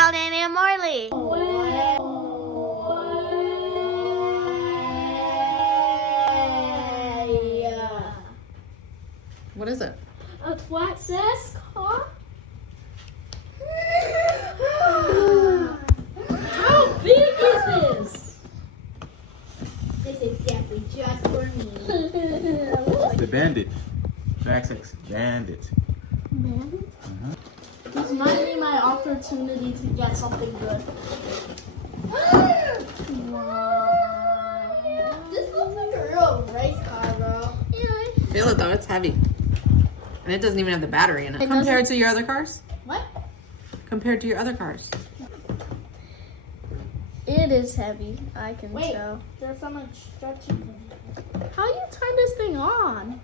Ronen and Morley. What is it? A TRAXXAS car? How big is this? This is definitely just for me. The Bandit. TRAXXAS Bandit. Bandit? This might be my opportunity to get something good. Wow. This looks like a real race car, bro. Feel it though, it's heavy. And it doesn't even have the battery in it. It Compared to your other cars? What? Compared to your other cars. It is heavy, I can Wait, tell. there's some instructions. How do you turn this thing on?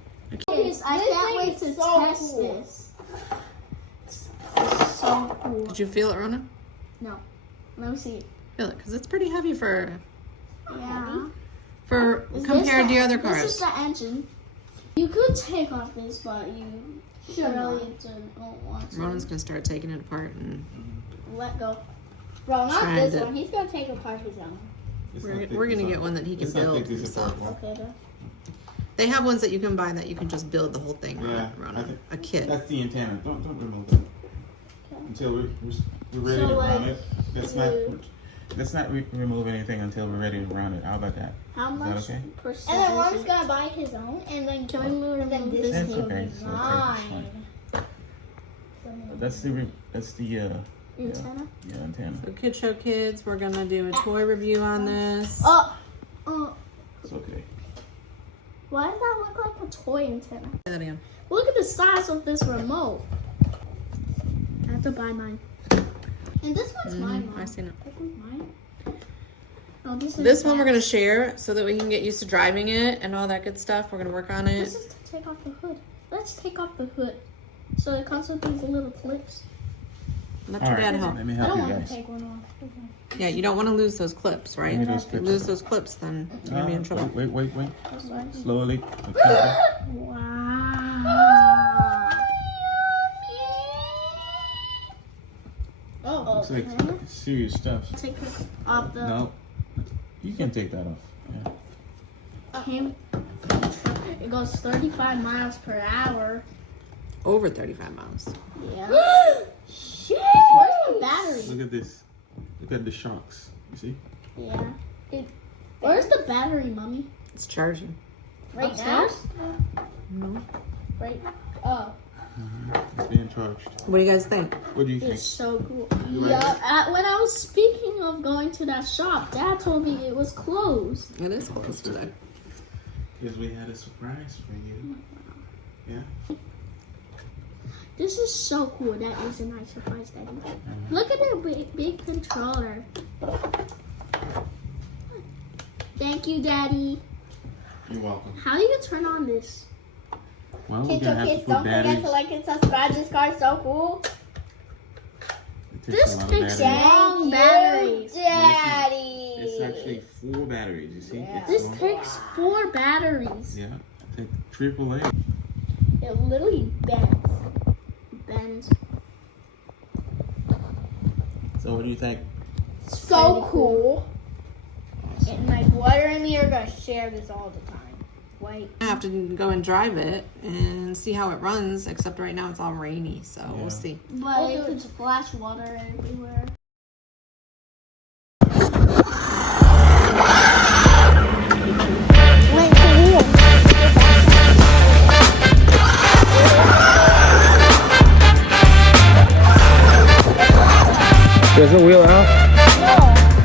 Yes, I can't wait to test cool. this. It's so cool. Did you feel it, Rona? No. Let me see. Feel it, because it's pretty heavy for Yeah. compared to your other cars. This is the engine. You could take off this, but you really don't want to. Ronan's gonna start taking it apart and Let go. Bro, not Trying this to- one. He's gonna take apart his own. we're gonna get one that he can build himself. Okay, then. They have ones that you can buy that you can just build the whole thing, Yeah, Ronan. I think A kit. That's the antenna. Don't remove it until we're ready So, to run like, it. Let's not remove anything until we're ready to run it. How about that? How Is that much okay? percentage? And then Ron's gonna buy his own, and then Can we move and then this this That's will okay. be It's okay. mine. That's the antenna? antenna. So Kid Show Kids, we're gonna do a toy review on this. It's okay. Why does that look like a toy antenna? Say that again. Look at the size of this remote. I have to buy mine. And this one's mine. I seen it. This one's mine. Oh, this is This one we're gonna share so that we can get used to driving it and all that good stuff. We're gonna work on it. This is to take off the hood. Let's take off the hood. So it comes with these little clips. Let All your right, dad help. let me I help don't you want to guys. take one off. Okay. Yeah, you don't want to lose those clips, right? Give me those If you clips. lose those clips, then you're gonna be in trouble. Wait. That's right. Slowly. Wow. Oh, Looks like serious stuff. Take it off the No, you can take that off. Yeah. It goes 35 miles per hour. Over 35 miles. Yeah. Shit. Where's the battery? Look at this. Look at the shocks. You see? Yeah. Where's the battery, mommy? It's charging. right Upstairs? No. Right. Oh, It's being charged. What do you guys think? What do you think? it's so cool. You like Yeah. When I was speaking of going to that shop, Dad told me it was closed. It is close today. Because we had a surprise for you. Yeah. This is so cool. That is a nice surprise, Daddy. Look at the big controller. Thank you, Daddy. You're welcome. How do you turn on this? Well, we're Kids, gonna have to kids, put don't forget batteries. to like and subscribe. This car is so cool. It takes This a lot of takes batteries. long batteries. Daddy. It's actually 4 batteries. You see? Yeah. It's This one- takes 4 batteries. Yeah. Take AAA. It literally bends. So what do you think? So cool. And my brother and me are gonna share this all the time. Wait. I have to go and drive it and see how it runs, except right now it's all rainy, so Yeah. we'll see. But it could splash water everywhere. There's a wheel out.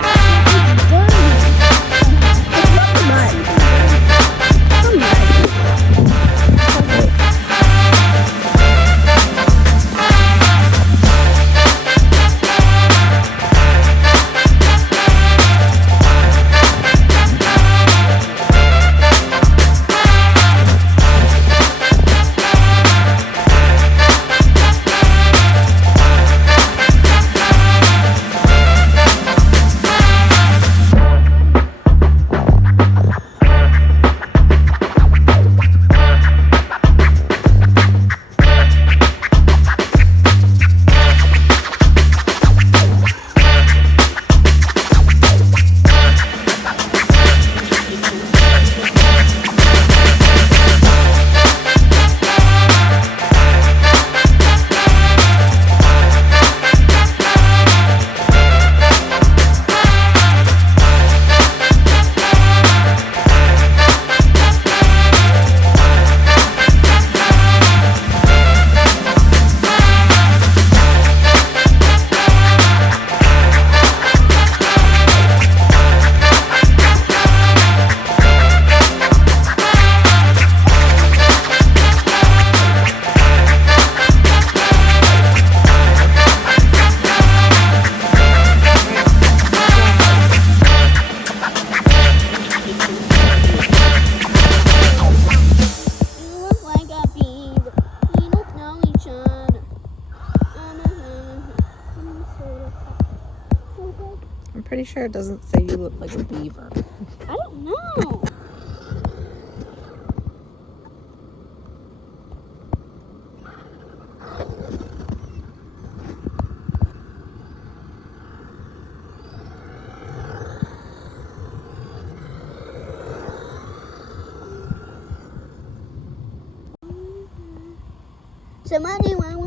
pretty sure it doesn't say you look like a beaver. I don't know. Somebody want